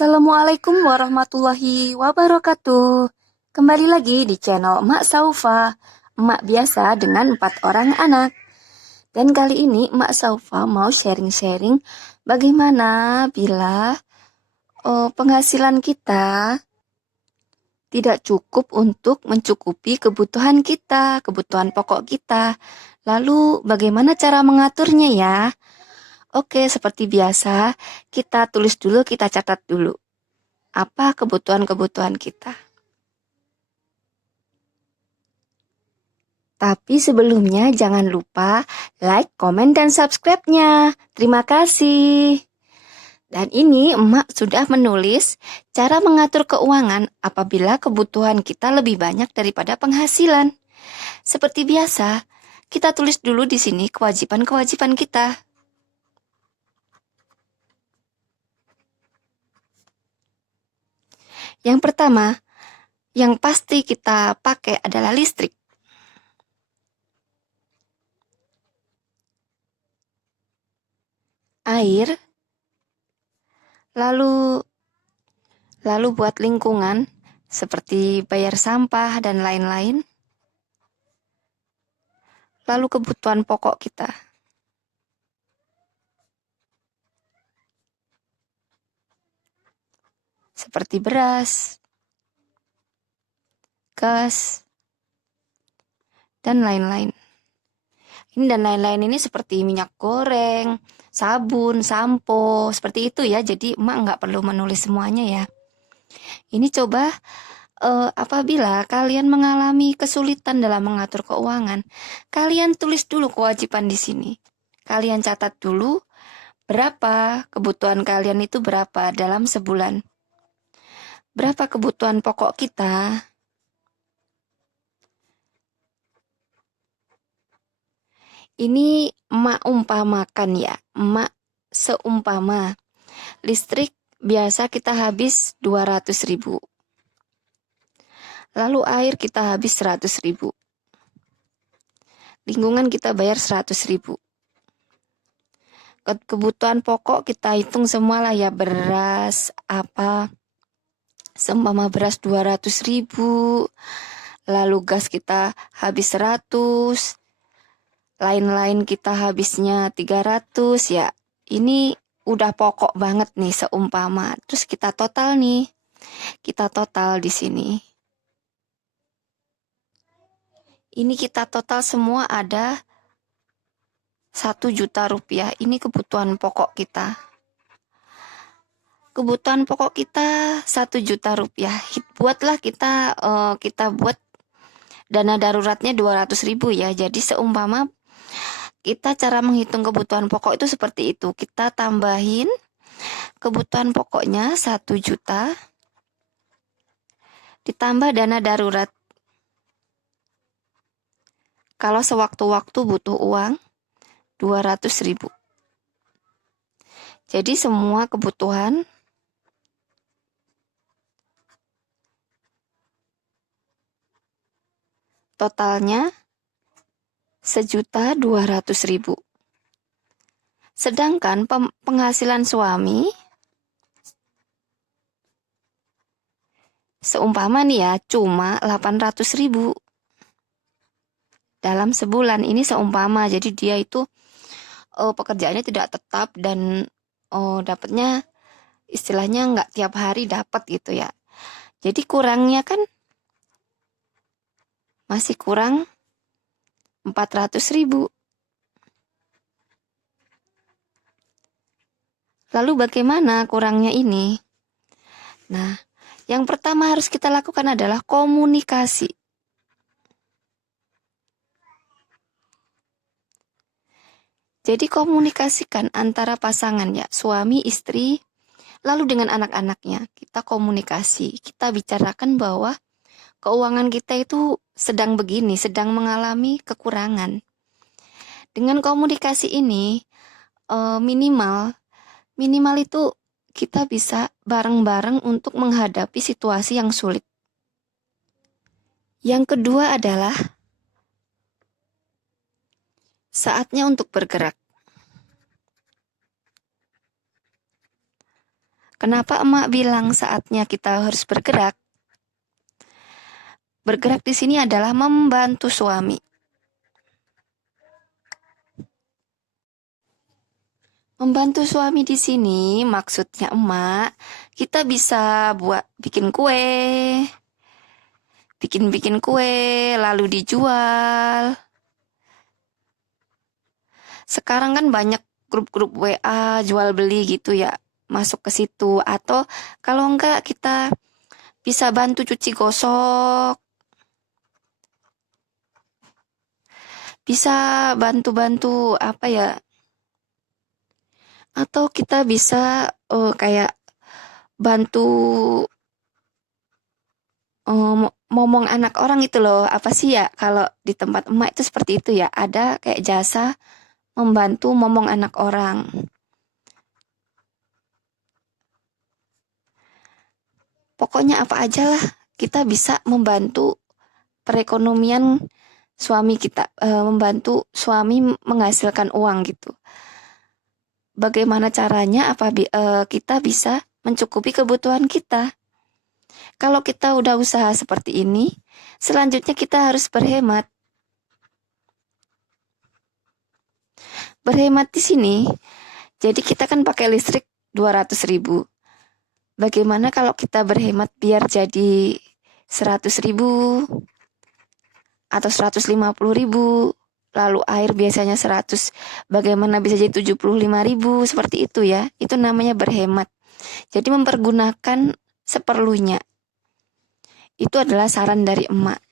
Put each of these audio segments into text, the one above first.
Assalamualaikum warahmatullahi wabarakatuh. Kembali lagi di channel Mak Saufa, emak biasa dengan 4 orang anak. Dan kali ini Mak Saufa mau sharing-sharing bagaimana bila penghasilan kita tidak cukup untuk mencukupi kebutuhan kita, kebutuhan pokok kita. Lalu bagaimana cara mengaturnya ya? Oke, seperti biasa, kita tulis dulu, kita catat dulu. Apa kebutuhan-kebutuhan kita. Tapi sebelumnya jangan lupa like, komen, dan subscribe-nya. Terima kasih. Dan ini emak sudah menulis cara mengatur keuangan apabila kebutuhan kita lebih banyak daripada penghasilan. Seperti biasa, kita tulis dulu di sini kewajiban-kewajiban kita. Yang pertama, yang pasti kita pakai adalah listrik. Air, lalu buat lingkungan, seperti bayar sampah dan lain-lain. Lalu kebutuhan pokok kita. Seperti beras, gas, dan lain-lain. Ini dan lain-lain ini seperti minyak goreng, sabun, sampo, seperti itu ya. Jadi emak nggak perlu menulis semuanya ya. Ini coba apabila kalian mengalami kesulitan dalam mengatur keuangan, kalian tulis dulu kewajiban di sini. Kalian catat dulu berapa kebutuhan kalian itu berapa dalam sebulan. Berapa kebutuhan pokok kita? Ini emak umpamakan ya, emak seumpama. Listrik biasa kita habis 200.000. Lalu air kita habis 100.000. Lingkungan kita bayar 100.000. Kebutuhan pokok kita hitung semua lah ya, beras, apa. Seumpama beras 200.000. Lalu gas kita habis 100. Lain-lain kita habisnya 300 ya. Ini udah pokok banget nih seumpama. Terus kita total nih. Kita total di sini. Ini kita total semua ada 1 juta rupiah. Ini kebutuhan pokok kita. Kebutuhan pokok kita 1 juta rupiah. Buatlah kita buat dana daruratnya 200.000 ya. Jadi seumpama kita cara menghitung kebutuhan pokok itu seperti itu. Kita tambahin kebutuhan pokoknya 1 juta. Ditambah dana darurat. Kalau sewaktu-waktu butuh uang 200.000. Jadi semua kebutuhan totalnya 1.200.000. Sedangkan penghasilan suami seumpama nih ya cuma 800.000 dalam sebulan. Ini seumpama, jadi dia itu pekerjaannya tidak tetap dan dapatnya istilahnya nggak tiap hari dapat gitu ya. Jadi kurangnya kan masih kurang 400.000. Lalu bagaimana kurangnya ini? Nah, yang pertama harus kita lakukan adalah komunikasi. Jadi komunikasikan antara pasangan ya, suami, istri, lalu dengan anak-anaknya. Kita komunikasi, kita bicarakan bahwa keuangan kita itu sedang begini, sedang mengalami kekurangan. Dengan komunikasi ini, minimal itu kita bisa bareng-bareng untuk menghadapi situasi yang sulit. Yang kedua adalah saatnya untuk bergerak. Kenapa emak bilang saatnya kita harus bergerak? Bergerak di sini adalah membantu suami. Membantu suami di sini maksudnya emak, kita bisa buat bikin kue, lalu dijual. Sekarang kan banyak grup-grup WA jual beli gitu ya, masuk ke situ. Atau kalau enggak kita bisa bantu cuci gosok, bisa bantu-bantu apa ya, atau kita bisa kayak bantu ngomong anak orang itu loh. Apa sih ya kalau di tempat emak itu seperti itu ya, ada kayak jasa membantu ngomong anak orang. Pokoknya apa aja lah, kita bisa membantu perekonomian suami kita, membantu suami menghasilkan uang gitu. Bagaimana caranya kita bisa mencukupi kebutuhan kita? Kalau kita udah usaha seperti ini, selanjutnya kita harus berhemat. Berhemat di sini, jadi kita kan pakai listrik 200.000. Bagaimana kalau kita berhemat biar jadi 100.000 atau 150.000, lalu air biasanya 100, bagaimana bisa jadi 75.000, seperti itu ya. Itu namanya berhemat. Jadi mempergunakan seperlunya. Itu adalah saran dari emak.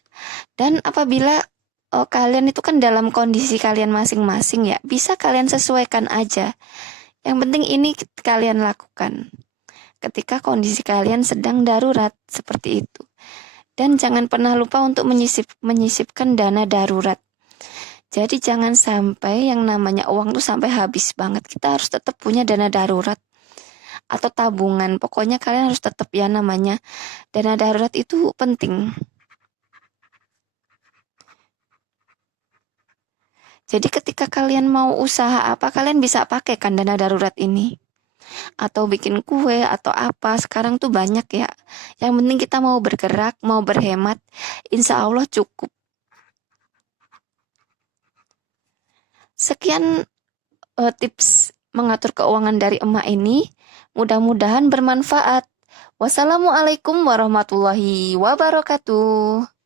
Dan apabila kalian itu kan dalam kondisi kalian masing-masing ya, bisa kalian sesuaikan aja. Yang penting ini kalian lakukan ketika kondisi kalian sedang darurat seperti itu. Dan jangan pernah lupa untuk menyisipkan dana darurat. Jadi jangan sampai yang namanya uang tuh sampai habis banget. Kita harus tetap punya dana darurat atau tabungan. Pokoknya kalian harus tetap ya, namanya dana darurat itu penting. Jadi ketika kalian mau usaha apa, kalian bisa pakai kan dana darurat ini. Atau bikin kue atau apa, sekarang tuh banyak ya. Yang penting kita mau bergerak, mau berhemat, insya Allah cukup. Sekian tips mengatur keuangan dari emak ini, mudah-mudahan bermanfaat. Wassalamualaikum warahmatullahi wabarakatuh.